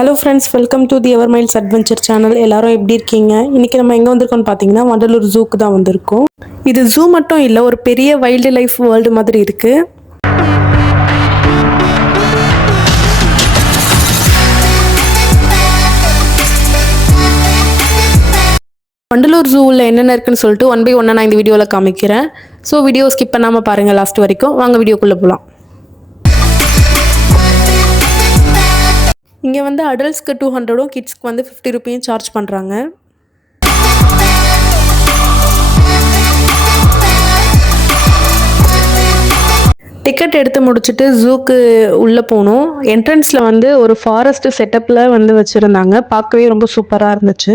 Hello friends, welcome to the ever miles adventure channel. எல்லாரும் எப்படி இருக்கீங்க? இன்றைக்கி நம்ம எங்கே வந்திருக்கோம்னு பார்த்தீங்கன்னா வண்டலூர் ஜூக்கு தான் வந்திருக்கோம். இது ஜூ மட்டும் இல்லை, ஒரு பெரிய வைல்டு லைஃப் வேர்ல்டு மாதிரி இருக்குது. வண்டலூர் ஜூவில் என்னென்ன இருக்குன்னு சொல்லிட்டு ஒன் பை ஒன்னாக நான் இந்த வீடியோவில் காமிக்கிறேன். ஸோ வீடியோ ஸ்கிப் பண்ணாமல் பாருங்கள் லாஸ்ட் வரைக்கும். வாங்க வீடியோக்குள்ளே போகலாம். இங்கே வந்து அடல்ட்ஸ்க்கு 200, கிட்ஸ்க்கு வந்து 50 ரூபீயும் சார்ஜ் பண்ணுறாங்க. டிக்கெட் எடுத்து முடிச்சுட்டு ஜூக்கு உள்ளே போனோம். என்ட்ரன்ஸில் வந்து ஒரு ஃபாரஸ்ட் செட்டப்பில் வந்து வச்சுருந்தாங்க. பார்க்கவே ரொம்ப சூப்பராக இருந்துச்சு.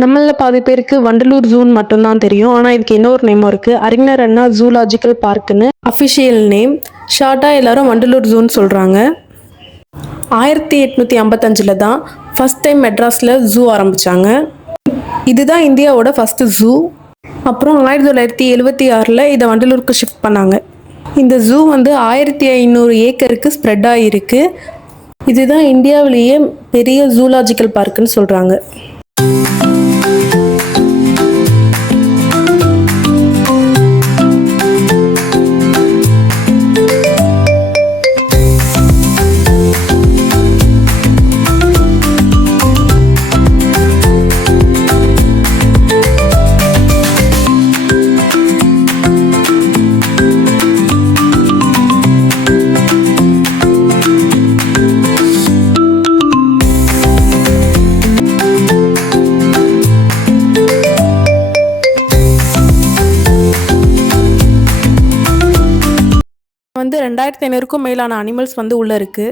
நம்மள பாதி பேருக்கு வண்டலூர் ஜூன் மட்டும்தான் தெரியும். ஆனால் இதுக்கு இன்னொரு நேமும் இருக்குது. அறிஞர் அண்ணா ஜூலாஜிக்கல் பார்க்குன்னு அஃபிஷியல் நேம். ஷார்ட்டாக எல்லாரும் வண்டலூர் ஜூன்னு சொல்கிறாங்க. 1855 தான் ஃபஸ்ட் டைம் மெட்ராஸில் ஜூ ஆரம்பித்தாங்க. இதுதான் இந்தியாவோட ஃபஸ்ட்டு ஜூ. அப்புறம் 1976 இதை வண்டலூருக்கு ஷிஃப்ட் பண்ணாங்க. இந்த ஜூ வந்து 1500 ஏக்கருக்கு ஸ்ப்ரெட் ஆகிருக்கு. இதுதான் இந்தியாவிலேயே பெரிய ஜூலாஜிக்கல் பார்க்குன்னு சொல்கிறாங்க. வந்து 2500க்கும் மேலான அனிமல்ஸ் வந்து உள்ளே இருக்குது.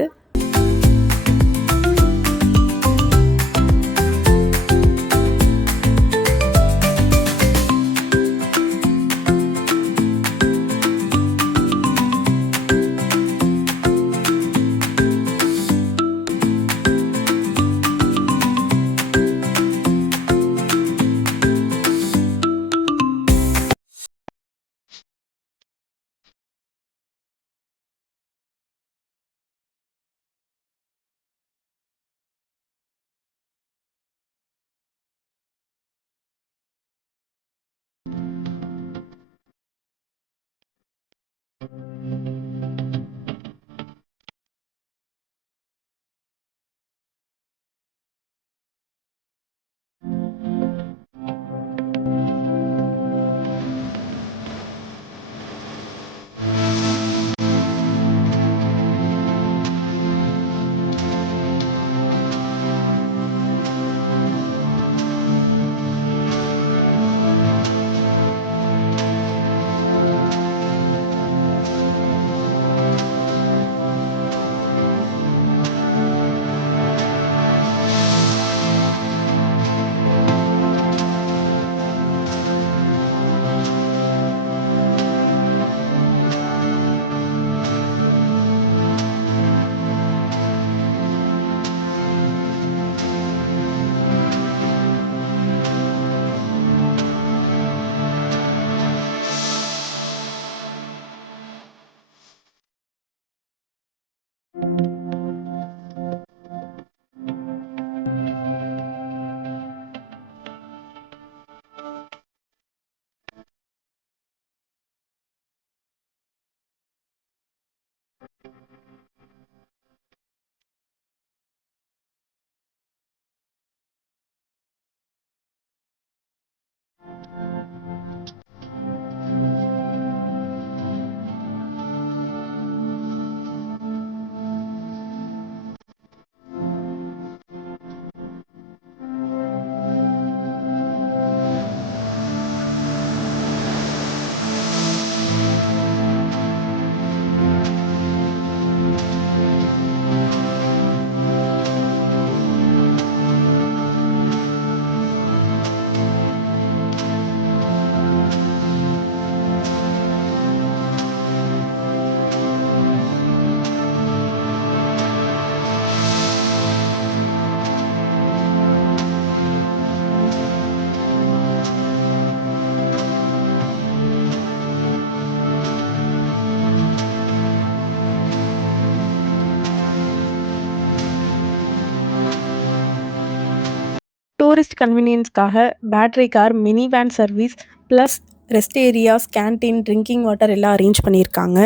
டூரிஸ்ட் கன்வீனியன்ஸ்க்காக battery car, mini van service plus rest areas, canteen, drinking water எல்லாம் அரேஞ்ச் பண்ணியிருக்காங்க.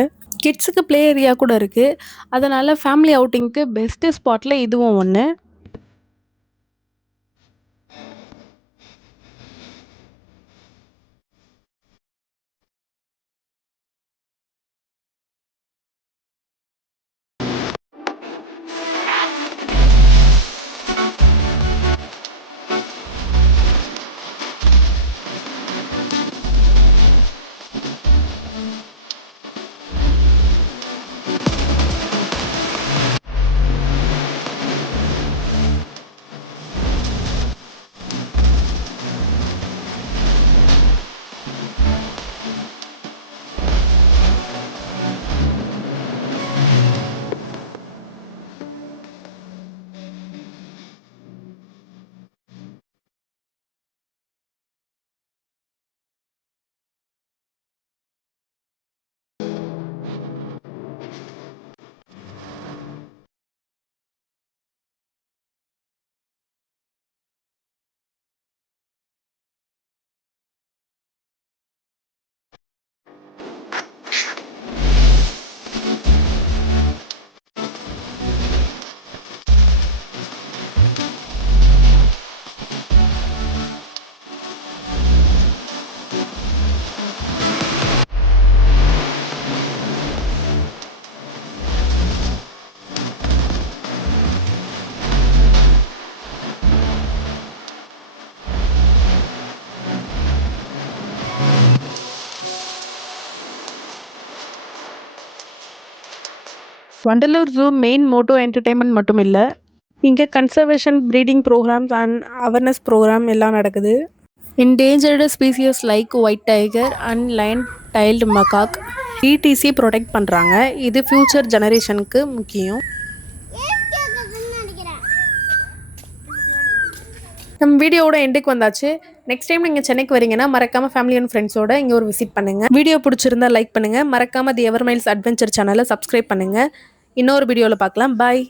கிட்ஸுக்கு ப்ளே ஏரியா கூட இருக்குது. அதனால் ஃபேமிலி அவுட்டிங்க்கு பெஸ்ட்டு ஸ்பாட்டில் இதுவும் ஒன்று. Vandalur zoo main motto entertainment மட்டும் இல்லை, இங்கே conservation, breeding programmes and awareness programme எல்லாம் நடக்குது. Endangered species like white tiger and lion tailed macaque டிடிசி ப்ரொடெக்ட் பண்ணுறாங்க. இது ஃப்யூச்சர் ஜெனரேஷனுக்கு முக்கியம். நம்ம வீடியோவோட எண்டுக்கு வந்தாச்சு. நெக்ஸ்ட் டைம் நீங்கள் சென்னைக்கு வரீங்கன்னா மறக்காமல் ஃபேமிலி அண்ட் ஃப்ரெண்ட்ஸோட இங்கே ஒரு விசிட் பண்ணுங்கள். வீடியோ பிடிச்சிருந்தா லைக் பண்ணுங்கள். மறக்காமல் தி எவர் மைல்ஸ் அட்வென்ச்சர் சேனலை சப்ஸ்கிரைப் பண்ணுங்கள். இன்னொரு வீடியோவில் பார்க்கலாம். பாய்.